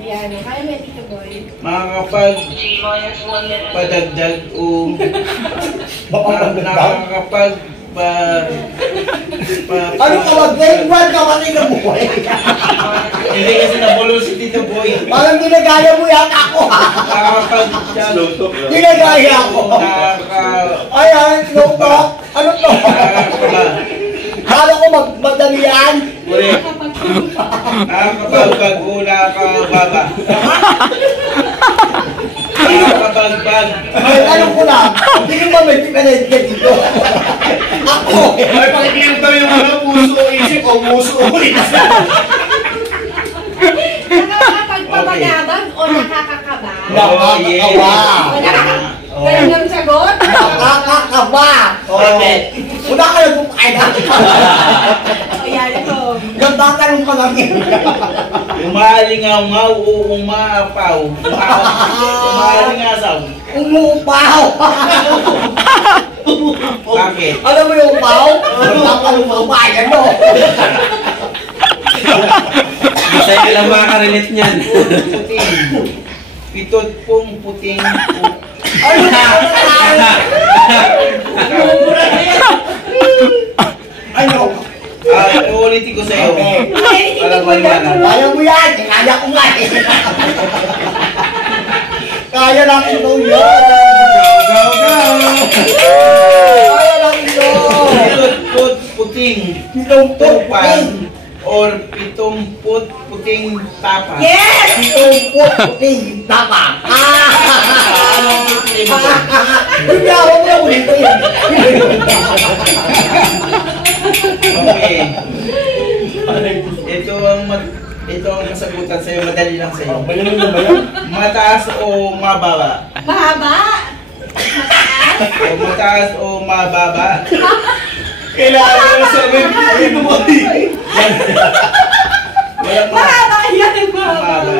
Ayan, kaya mo yung Tito Boy. Makakapagpadagdag o nakakapag ano ka mag-grade 1 ka kasi na buhay? Hindi kasi nabulo si Tito Boy. Parang ginagaya mo yan ako ha? Ginagaya ako. Ayan, slow talk. Ano to? Kala ko magmadali yan. Nakakapagbag o nakakababa. Nakakapagbag. Ay, tanong ko lang. Hindi mo ba may pinanay ka dito? Ako! Ay, pakikinig daw yung mga puso o isip o puso o isip. Nakakapagpapagabag o nakakakaba? Nakakakawa. Ganun lang sagot? Nakakakawa. Bakit? Una ka lang kumain na. O yan, ito. Ganda ka nung pangangin. Umalingaw-ngaw o umaapaw. Umalingasaw. Umupaw. Bakit? Alam mo yung upaw? Ganda ka nung kumain na. Masaya ka lang makakarelate niyan. Puting. Pitot pong puting. Ano ka? Ano? Uulitin ko sa'yo. Kaya mo yan. Kaya ko nga eh. Kaya lang ito yan. Go, go! Kaya lang ito. Pitot puting. Tupan. Or pitumput puting tapa. Yes! Itumput puting tapa. Hindi ako mo yung ulit ko yan. Okay. Ito ang kasagutan sa'yo. Madali lang sa'yo. Bayan mo ba yan? Mataas o mababa? Mahaba? O mataas o mababa? Kailangan na sabihin mo kayo Walang Mahaba yan! mababa.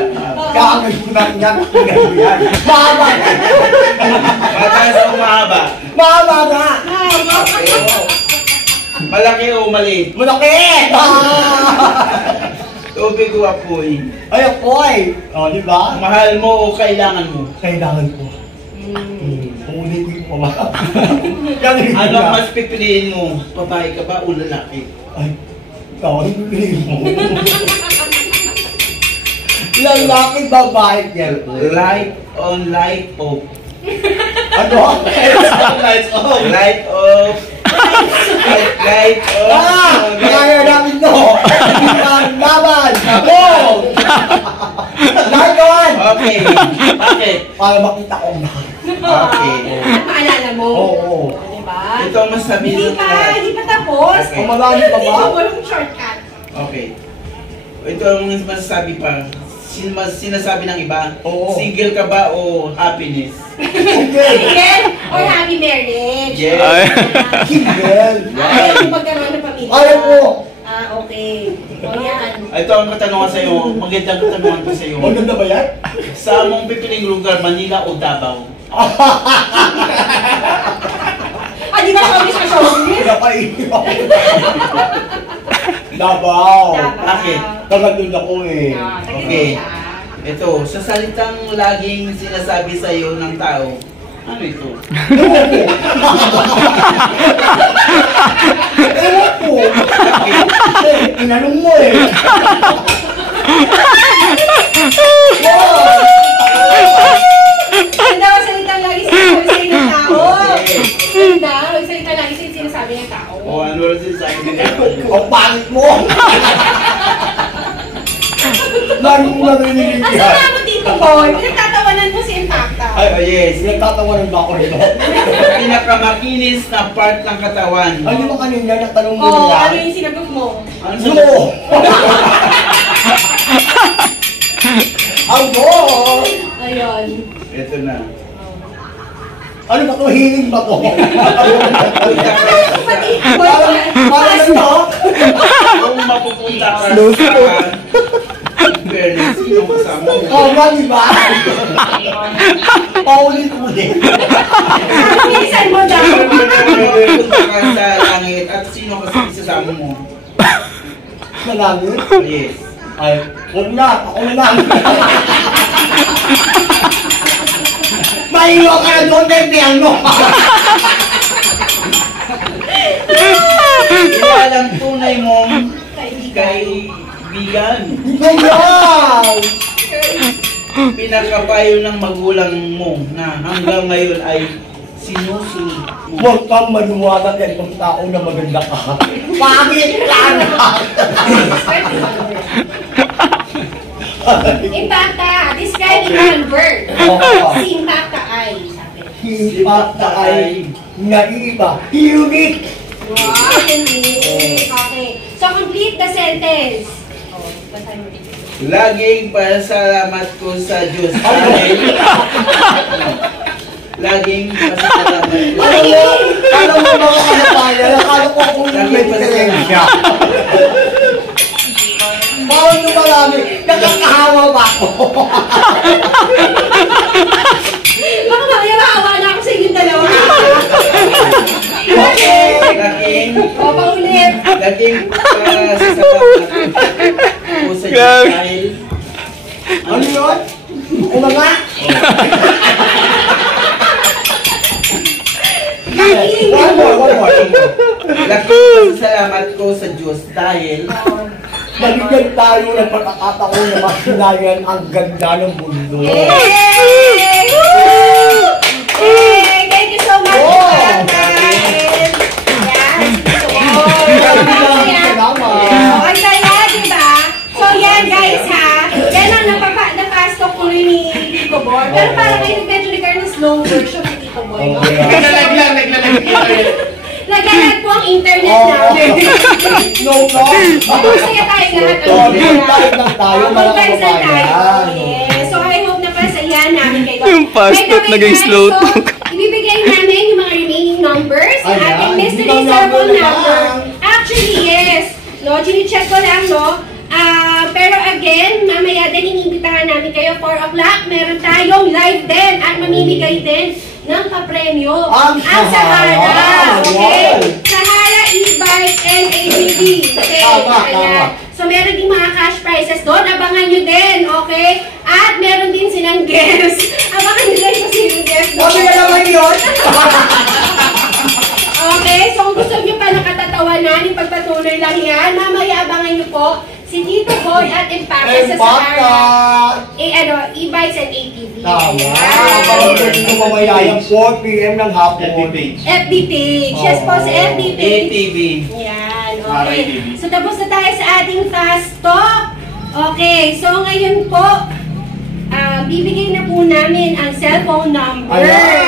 Kakagay ko na yan. Yan. Mahaba. Mataas o mahaba? Mahaba na. Malaki o maliit? Malaki. Tubig o apoy? Ay, apoy. O, di ba? Mahal mo o kailangan mo? Kailangan ko. Uulitin ko ba? Ano ang mas pipiliin mo? Babae ka ba o lalaki? Ay, ikaw ang pipiliin mo. Lalaki, babae, girl. Light on light off. Ano? Lights off. Light off. Light off. Kaya namin to! Laban! Go! Lahat naman! Okay. Bakit? Para makita ko na. Okay. At maalala mo? Oo. Diba? Ito ang masabi Hindi pa tapos. Okay. Ang marami pa ba? Ito mo yung shortcut. Okay. Ito ang masasabi pa. Sinasabi ng iba. Oo. Single ka ba o happiness? Single or happy marriage? Yes. Single. Ayaw mo magkaroon ng pamilya? Ayaw ko. Okay. O yan. Ito ang katanungan sa'yo. Magandang katanungan ko sa'yo. Maganda ba yan? Sa mong pipiling lugar, Manila o Davao? Di ba kami sa showbiz? Pinapaisip ako. Davao. Bakit? Tagatun ako eh. Okay. Ito, sa salitang laging sinasabi sa'yo ng tao, ano ito? Ewan ko. Inanong mo eh. Ganda ang salitang lagi sinasabi sa'yo ng tao. Ganda ang salitang lagi sinasabi ng tao. O ano rin sinasabi nila? Ang pangit mo. Lagi mo narinig Asa yan. nga mo, Tito Boy? Pinagtatawanan mo si Impacta. Ay, yes. Nagtatawanan ba ako nito? Pinakamakinis na part ng katawan. Ano ba kanina natanong mo Oo, nila? ano yung sinagot mo? Ano sa No! Ang go! Ayun. Ito na. Ano ba to? Hiling ba to? Parang ano? Kung mapupunta ka sa fairness, sino kasama mo? Kama, di ba? Paulit-ulit. Bilisan mo daw. Mapupunta ka sa langit at sino kasama mo? Malangit? Yes. Ay, huwag na. Ako na lang. Naiiwan ka na doon kay Piano. Iwalang tunay mong kaibigan. Ganyan! Pinakapayo ng magulang mo na hanggang ngayon ay sinusunod mo. Huwag kang maniwala kay itong tao na maganda ka. Pangit ka na! Impacta, describe in one word. Oo. Si impacta ay, sabi. Impacta ay naiiba. Unique! Wow, hindi. Okay. So, complete the sentence. Oh, basahin mo. Laging pasalamat ko sa Diyos dahil laging pasalamat ko. Alam mo mga kanabayan, akala ko kung may diferensya. Bawal nyo marami, nakakahawa ba ako? Baka mamaya maawa na ako sa inyong dalawa. Laging O, paulit. laging pasalamat ko sa Diyos dahil Ano yun? Umaga? One more. laging pasalamat ko sa Diyos dahil Nabigyan tayo ng pagkakataon na masinayan ang ganda ng mundo. Yay! Woo! Yay! Thank you so much, Oh! Captain. Yan. Salamat. Okay, kaya, diba? So, yan, guys, ha? Yan ang na-fast talk tuloy ni Tito Boy. Pero parang kayo medyo nagkaroon ng slow version ni Tito Boy, no? Naglalag Naglalag po ang internet Oh, namin. No, no. Masaya tayo lahat. Content lang tayo, mga Content lang tayo. kababayan. Yes. So, I hope na pasayahan namin kayo. Yung fast By the talk way, naging guys, slow so, talk. ibibigay namin yung mga remaining numbers. Yung Ayan, ating mystery ibang cellphone number number. lang. Actually, yes. No, chine-check ko lang, no? Pero again, mamaya din iniimbitahan namin kayo 4 o'clock. Meron tayong live din at mamimigay din ng papremyo. Ang Sahara. Okay? Wow. Sahara e-bike and ABB. Okay? Tama, Ayan. tama. So, meron din mga cash prizes doon. Abangan nyo din, okay? At meron din silang guest. Abangan nyo din kung sino yung guest doon. Sabi na naman yun. Okay, so kung gusto nyo pa nakatatawanan, ipagpatuloy lang yan. Mamaya abangan nyo po si Tito Boy at Impacta sa Sahara. E-bikes and ATV. Tama. Ayan. Parang pwede ko mamaya yung 4 p.m. ng hapon. FB page. Yes po, sa FB page. ATV. Yan, okay. So tapos na tayo sa ating fast talk. Okay, so ngayon po, bibigay na po namin ang cellphone number. Ayan.